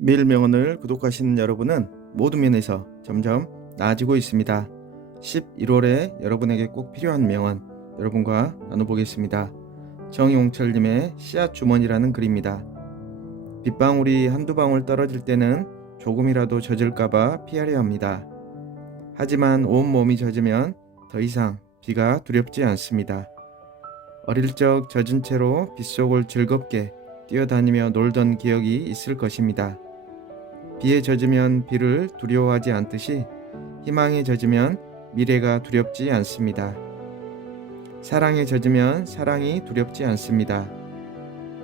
매일 명언을 구독하시는 여러분은 모든 면에서 점점 나아지고 있습니다. 11월에 여러분에게 꼭 필요한 명언 여러분과 나눠보겠습니다. 정용철님의 씨앗 주머니라는 글입니다. 빗방울이 한두 방울 떨어질 때는 조금이라도 젖을까봐 피하려 합니다. 하지만 온 몸이 젖으면 더 이상 비가 두렵지 않습니다. 어릴 적 젖은 채로 빗속을 즐겁게 뛰어다니며 놀던 기억이 있을 것입니다. 비에 젖으면 비를 두려워하지 않듯이 희망에 젖으면 미래가 두렵지 않습니다. 사랑에 젖으면 사랑이 두렵지 않습니다.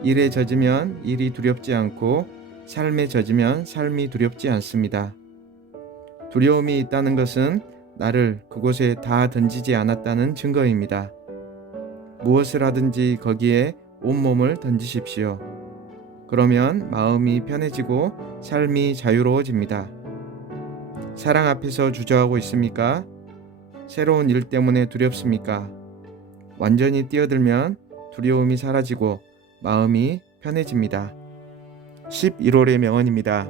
일에 젖으면 일이 두렵지 않고 삶에 젖으면 삶이 두렵지 않습니다. 두려움이 있다는 것은 나를 그곳에 다 던지지 않았다는 증거입니다. 무엇을 하든지 거기에 온몸을 던지십시오. 그러면 마음이 편해지고 삶이 자유로워집니다. 사랑 앞에서 주저하고 있습니까? 새로운 일 때문에 두렵습니까? 완전히 뛰어들면 두려움이 사라지고 마음이 편해집니다. 11월의 명언입니다.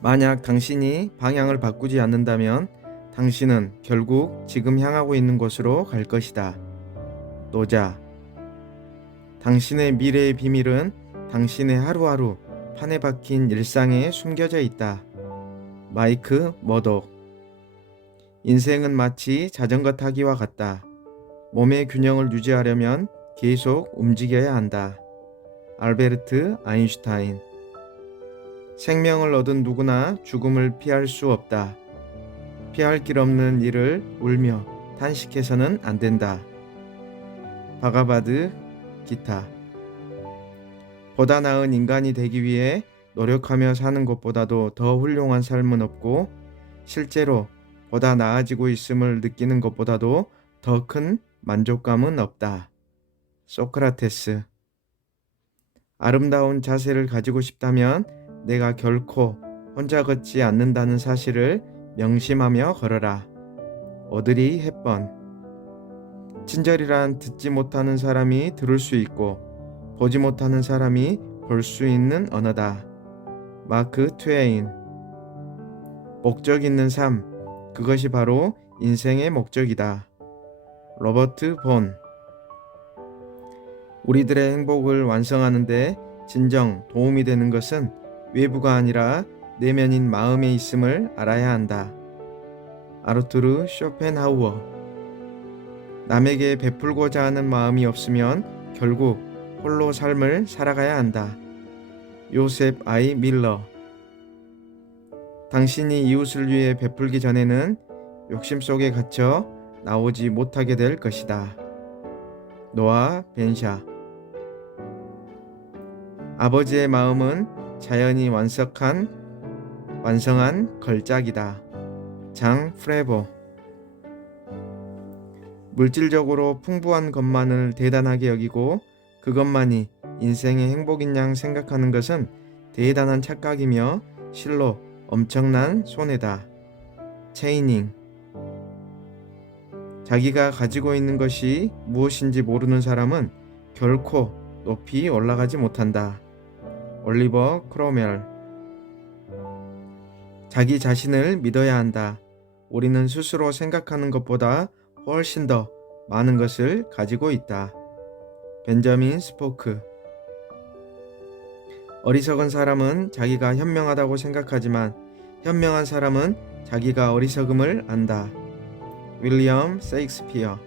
만약 당신이 방향을 바꾸지 않는다면 당신은 결국 지금 향하고 있는 곳으로 갈 것이다. 노자. 당신의 미래의 비밀은 당신의 하루하루 판에 박힌 일상에 숨겨져 있다. 마이크 머독. 인생은 마치 자전거 타기와 같다. 몸의 균형을 유지하려면 계속 움직여야 한다. 알베르트 아인슈타인. 생명을 얻은 누구나 죽음을 피할 수 없다. 피할 길 없는 일을 울며 탄식해서는 안 된다. 바가바드 기타. 보다 나은 인간이 되기 위해 노력하며 사는 것보다도 더 훌륭한 삶은 없고 실제로 보다 나아지고 있음을 느끼는 것보다도 더 큰 만족감은 없다. 소크라테스 아름다운 자세를 가지고 싶다면 내가 결코 혼자 걷지 않는다는 사실을 명심하며 걸어라. 오드리 헵번 친절이란 듣지 못하는 사람이 들을 수 있고 보지 못하는 사람이 볼 수 있는 언어다. 마크 트웨인 목적 있는 삶 그것이 바로 인생의 목적이다. 로버트 본 우리들의 행복을 완성하는데 진정 도움이 되는 것은 외부가 아니라 내면인 마음에 있음을 알아야 한다. 아르투르 쇼펜하우어 남에게 베풀고자 하는 마음이 없으면 결국 홀로 삶을 살아가야 한다. 요셉 아이 밀러 당신이 이웃을 위해 베풀기 전에는 욕심 속에 갇혀 나오지 못하게 될 것이다. 노아 벤샤 아버지의 마음은 자연이 완성한 완성한 걸작이다. 장 프레보 물질적으로 풍부한 것만을 대단하게 여기고 그것만이 인생의 행복인 양 생각하는 것은 대단한 착각이며 실로 엄청난 손해다. 체이닝 자기가 가지고 있는 것이 무엇인지 모르는 사람은 결코 높이 올라가지 못한다. 올리버 크로멜 자기 자신을 믿어야 한다. 우리는 스스로 생각하는 것보다 훨씬 더 많은 것을 가지고 있다. 벤자민 스포크 어리석은 사람은 자기가 현명하다고 생각하지만 현명한 사람은 자기가 어리석음을 안다. 윌리엄 세익스피어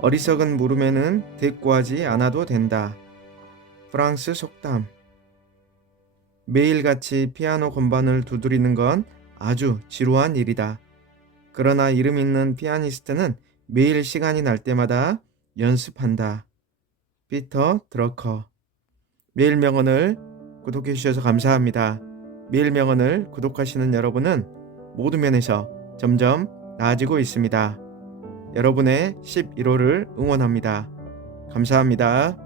어리석은 물음에는 대꾸하지 않아도 된다. 프랑스 속담 매일같이 피아노 건반을 두드리는 건 아주 지루한 일이다. 그러나 이름 있는 피아니스트는 매일 시간이 날 때마다 연습한다. 피터 드러커 매일 명언을 구독해 주셔서 감사합니다. 매일 명언을 구독하시는 여러분은 모든 면에서 점점 나아지고 있습니다. 여러분의 11호를 응원합니다. 감사합니다.